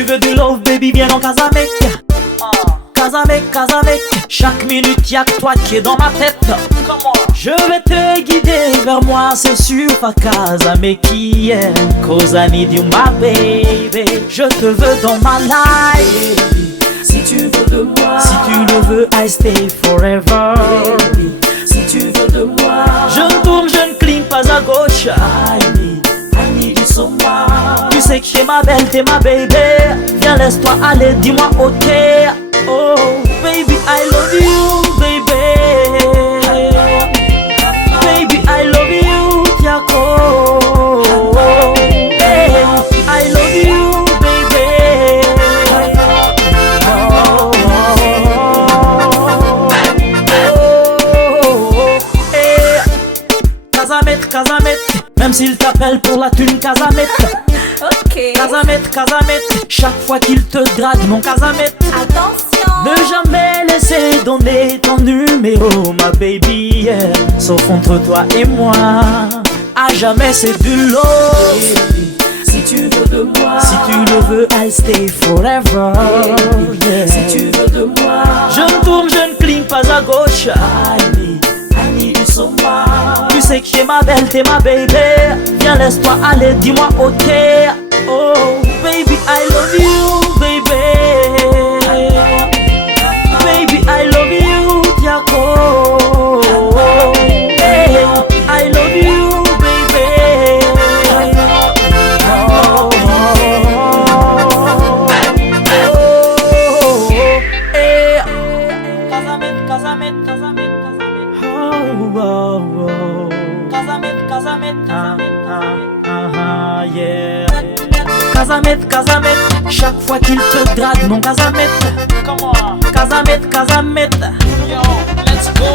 tu veux du love, baby, viens en Casamec. Casamec, Casamec. Chaque minute y'a que toi qui est dans ma tête. Je vais te guider vers moi, c'est sûr, pas Casamec qui est. Cause I need you, my baby. Je te veux dans ma life. Baby, si tu veux de moi, si tu le veux, I stay forever. Baby, si tu veux de moi, je ne tourne, je ne cligne pas à gauche. I need you so much. Tu sais que t'es ma belle, t'es ma baby. Viens, laisse-toi aller, dis-moi ok. Oh, baby, I love you, baby. Baby, I love you, Tiako. Hey, I love you, baby. Oh, hey. Casamec, Casamec. Même s'il t'appelle pour la thune, Casamec. Ok. Casamec, Casamec. Chaque fois qu'il te drague, mon Casamec. Attention. Ne jamais laisser donner ton numéro, ma baby, yeah. Sauf entre toi et moi. À jamais c'est du love. Baby, si tu veux de moi, si tu le veux, I'll stay forever. Baby, Yeah. si tu veux de moi, Je ne tourne, je ne cligne pas à gauche. I need you so much. Tu sais que t'es ma belle, t'es ma baby. Viens, laisse-toi aller, dis-moi ok. Oh, baby, I love you, baby. Baby, I love you, Tiako. Hey, I love you, baby. Oh, hey. Casamec, Casamec, Casamec, Casamec. Oh, oh, oh. Casamec, Casamec, yeah. Casamec, Casamec. Chaque fois qu'il te drague, mon Casamec. Casamec, Casamec. Yo, let's go.